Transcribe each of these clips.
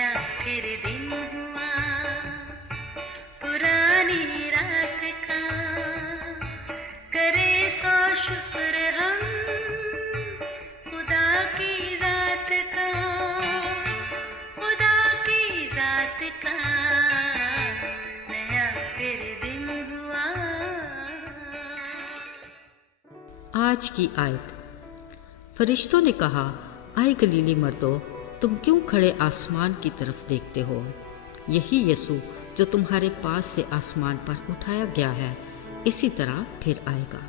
नया फिर दिन हुआ पुरानी रात का, करे सो शुक्र हम खुदा की जात का, खुदा की जात का नया फिर दिन हुआ। आज की आयत। फरिश्तों ने कहा, आए गलीली मर्दों, तुम क्यों खड़े आसमान की तरफ देखते हो? यही यीशु जो तुम्हारे पास से आसमान पर उठाया गया है, इसी तरह फिर आएगा,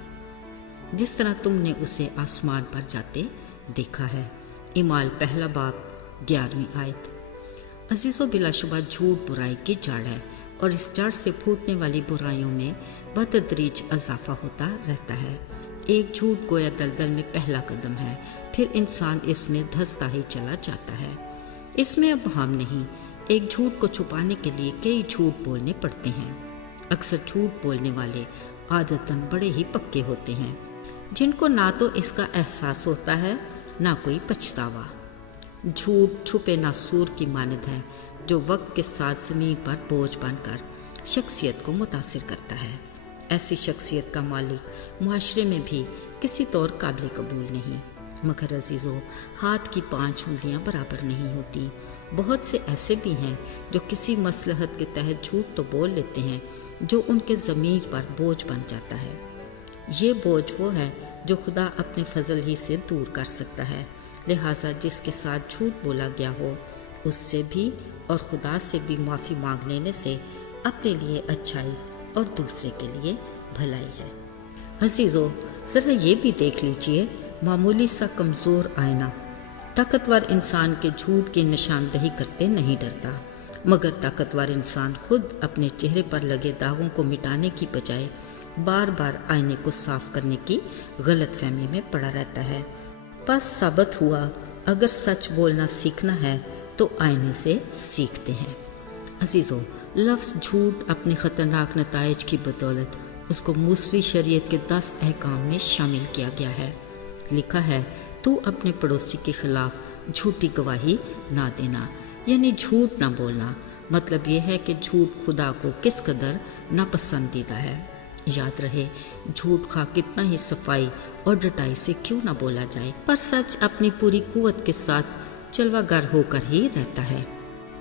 जिस तरह तुमने उसे आसमान पर जाते देखा है। इमाल पहला बाब 11वीं आयत। अजीज़ों, बिलाशुबा झूठ बुराई की जड़ है और इस जड़ से फूटने वाली बुराइयों में बतदरीज इजाफा होता रहता है। एक झूठ गोया दलदल में पहला कदम है, फिर इंसान इसमें धंसता ही चला जाता है। इसमें अब हम नहीं, एक झूठ को छुपाने के लिए कई झूठ बोलने पड़ते हैं। अक्सर झूठ बोलने वाले आदतन बड़े ही पक्के होते हैं, जिनको ना तो इसका एहसास होता है ना कोई पछतावा। झूठ छुपे नासूर की मानद है, जो वक्त के साथ ज़मीन पर बोझ बनकर शख्सियत को मुतासिर करता है। ऐसी शख्सियत का मालिक मुआशरे में भी किसी तौर काबिल कबूल नहीं। मगर अजीज़ों, हाथ की 5 उंगलियां बराबर नहीं होती। बहुत से ऐसे भी हैं जो किसी मसलहत के तहत झूठ तो बोल लेते हैं, जो उनके ज़मीर पर बोझ बन जाता है। ये बोझ वो है जो खुदा अपने फजल ही से दूर कर सकता है। लिहाजा जिसके साथ झूठ बोला गया हो, उससे भी और खुदा से भी माफ़ी मांग लेने से अपने लिए अच्छाई और दूसरे के लिए भलाई है। अजीज़ों, ज़रा ये भी देख लीजिए, मामूली सा कमज़ोर आईना ताकतवर इंसान के झूठ की निशानदही करते नहीं डरता, मगर ताकतवर इंसान खुद अपने चेहरे पर लगे दागों को मिटाने की बजाय बार बार आईने को साफ करने की गलतफहमी में पड़ा रहता है। बस साबित हुआ, अगर सच बोलना सीखना है तो आईने से सीखते हैं। अजीज़ों, लफ्ज़ झूठ अपने ख़तरनाक नताइज की बदौलत उसको मूसवी शरीयत के 10 अहकाम में शामिल किया गया है। लिखा है, तू अपने पड़ोसी के खिलाफ झूठी गवाही ना देना, यानी झूठ ना बोलना। मतलब यह है कि झूठ खुदा को किस कदर नापसंदीदा है। याद रहे, झूठ खा कितना ही सफाई और डटाई से क्यों ना बोला जाए, पर सच अपनी पूरी कुव्वत के साथ जलवागर होकर ही रहता है।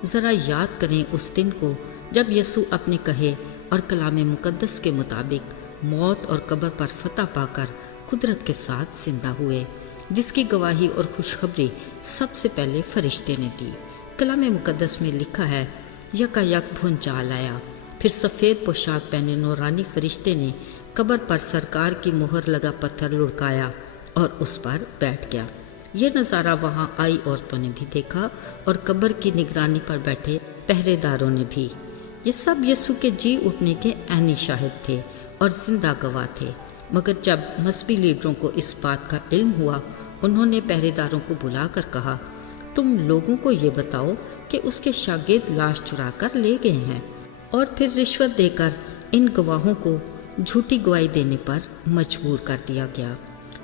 ज़रा याद करें उस दिन को जब यीशु अपने कहे और कलाम मुकद्दस के मुताबिक मौत और कब्र पर फतह पाकर कुदरत के साथ जिंदा हुए, जिसकी गवाही और खुशखबरी सबसे पहले फरिश्ते ने दी। कलाम मुकद्दस में लिखा है, यकायक भूचाल आया, फिर सफ़ेद पोशाक पहने नूरानी फरिश्ते ने कब्र पर सरकार की मुहर लगा पत्थर लुढ़काया और उस पर बैठ गया। ये नज़ारा वहाँ आई औरतों ने भी देखा और कब्र की निगरानी पर बैठे पहरेदारों ने भी। ये सब यीशु के जी उठने के ऐनी शाहिद थे और जिंदा गवाह थे। मगर जब मज़हबी लीडरों को इस बात का इल्म हुआ, उन्होंने पहरेदारों को बुलाकर कहा, तुम लोगों को ये बताओ कि उसके शागिर्द लाश चुरा कर ले गए हैं, और फिर रिश्वत देकर इन गवाहों को झूठी गवाही देने पर मजबूर कर दिया गया।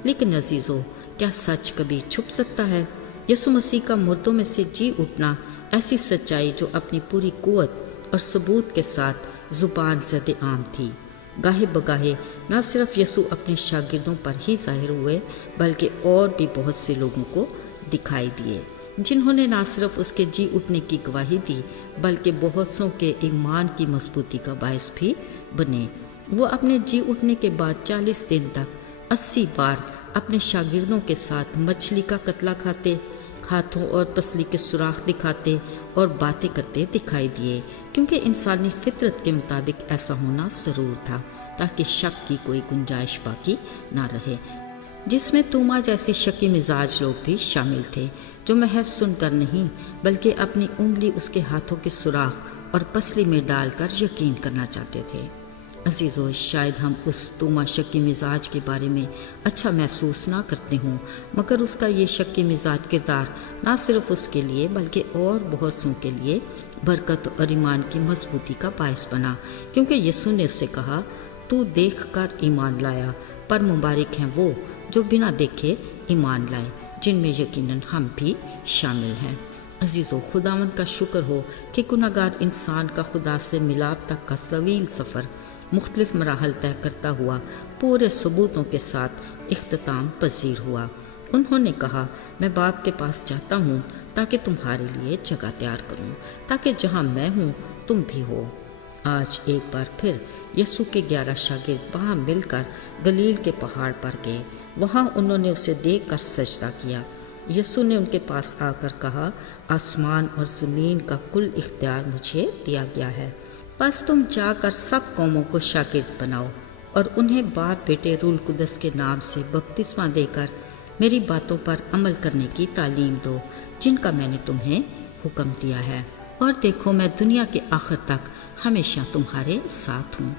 लेकिन अजीज़ों, क्या सच कभी छुप सकता है? यीशु मसीह का मुर्दों में से जी उठना ऐसी सच्चाई जो अपनी पूरी कुव्वत और सबूत के साथ ज़ुबान ज़द आम थी। गाहे बगाहे न सिर्फ यीशु अपने शागिर्दों पर ही ज़ाहिर हुए, बल्कि और भी बहुत से लोगों को दिखाई दिए, जिन्होंने न सिर्फ उसके जी उठने की गवाही दी, बल्कि बहुत सौ के ईमान की मजबूती का बायस भी बने। वो अपने जी उठने के बाद 40 दिन तक 80 बार अपने शागिर्दों के साथ मछली का कतला खाते, हाथों और पसली के सुराख दिखाते और बातें करते दिखाई दिए, क्योंकि इंसानी फितरत के मुताबिक ऐसा होना ज़रूर था, ताकि शक की कोई गुंजाइश बाकी ना रहे। जिसमें तूमा जैसी शकी मिजाज लोग भी शामिल थे, जो महज सुनकर नहीं बल्कि अपनी उंगली उसके हाथों के सुराख और पसली में डालकर यकीन करना चाहते थे। अजीज़ों, शायद हम उस तूमा शक्की मिजाज के बारे में अच्छा महसूस ना करते हों, मगर उसका ये शक्की मिजाज किरदार ना सिर्फ उसके लिए बल्कि और बहुत सौ के लिए बरकत और ईमान की मजबूती का बायस बना, क्योंकि यीशु ने उससे कहा, तू देख कर ईमान लाया, पर मुबारक हैं वो जो बिना देखे ईमान लाए, जिनमें यकीनन हम भी शामिल हैं। عزیزو، خداوند کا شکر ہو کہ گناہگار انسان کا خدا سے ملاپ تک کا طویل سفر مختلف مراحل طے کرتا ہوا پورے ثبوتوں کے ساتھ اختتام پذیر ہوا۔ انہوں نے کہا، میں باپ کے پاس جاتا ہوں تاکہ تمہارے لیے جگہ تیار کروں، تاکہ جہاں میں ہوں تم بھی ہو۔ آج ایک بار پھر یسوع کے 11 شاگرد وہاں مل کر گلیل کے پہاڑ پر گئے۔ وہاں انہوں نے اسے دیکھ کر سجدہ کیا۔ یسوع نے ان کے پاس آ کر کہا، آسمان اور زمین کا کل اختیار مجھے دیا گیا ہے، بس تم جا کر سب قوموں کو شاگرد بناؤ اور انہیں باپ، بیٹے، روح القدس کے نام سے بپتسمہ دے کر میری باتوں پر عمل کرنے کی تعلیم دو، جن کا میں نے تمہیں حکم دیا ہے، اور دیکھو میں دنیا کے آخر تک ہمیشہ تمہارے ساتھ ہوں۔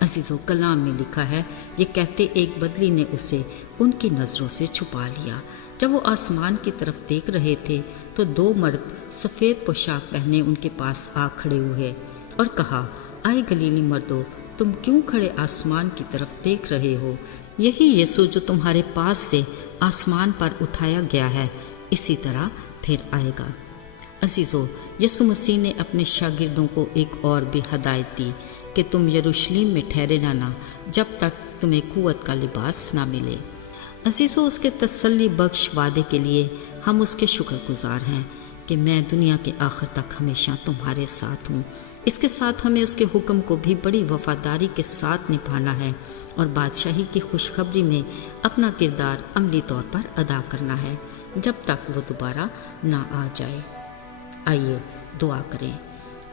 عزیزو، کلام میں لکھا ہے، یہ کہتے ایک بدلی نے اسے ان کی نظروں سے چھپا لیا۔ جب وہ آسمان کی طرف دیکھ رہے تھے تو 2 مرد سفید پوشاک پہنے ان کے پاس آ کھڑے ہوئے اور کہا، آئے گلیلی مردو، تم کیوں کھڑے آسمان کی طرف دیکھ رہے ہو؟ یہی یسوع جو تمہارے پاس سے آسمان پر اٹھایا گیا ہے، اسی طرح پھر آئے گا۔ عزیزو، یسوع مسیح نے اپنے شاگردوں کو ایک اور بھی ہدایت دی کہ تم یروشلم میں ٹھہرے رہنا جب تک تمہیں قوت کا لباس نہ ملے۔ عزیزو، اس کے تسلی بخش وعدے کے لیے ہم اس کے شکر گزار ہیں کہ میں دنیا کے آخر تک ہمیشہ تمہارے ساتھ ہوں۔ اس کے ساتھ ہمیں اس کے حکم کو بھی بڑی وفاداری کے ساتھ نبھانا ہے اور بادشاہی کی خوشخبری میں اپنا کردار عملی طور پر ادا کرنا ہے جب تک وہ دوبارہ نہ آ جائے۔ آئیے دعا کریں۔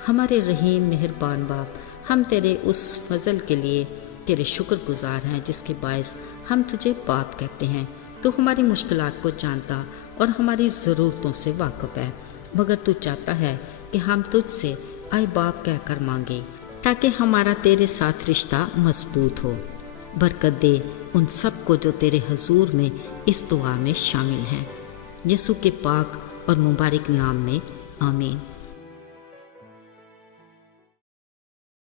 ہمارے رحیم مہربان باپ، ہم تیرے اس فضل کے لیے تیرے شکر گزار ہیں جس کے باعث ہم تجھے باپ کہتے ہیں۔ تو ہماری مشکلات کو جانتا اور ہماری ضرورتوں سے واقف ہے، مگر تو چاہتا ہے کہ ہم تجھ سے آئے باپ کہہ کر مانگے تاکہ ہمارا تیرے ساتھ رشتہ مضبوط ہو۔ برکت دے ان سب کو جو تیرے حضور میں اس دعا میں شامل ہیں، یسوع کے پاک اور مبارک نام میں، آمین۔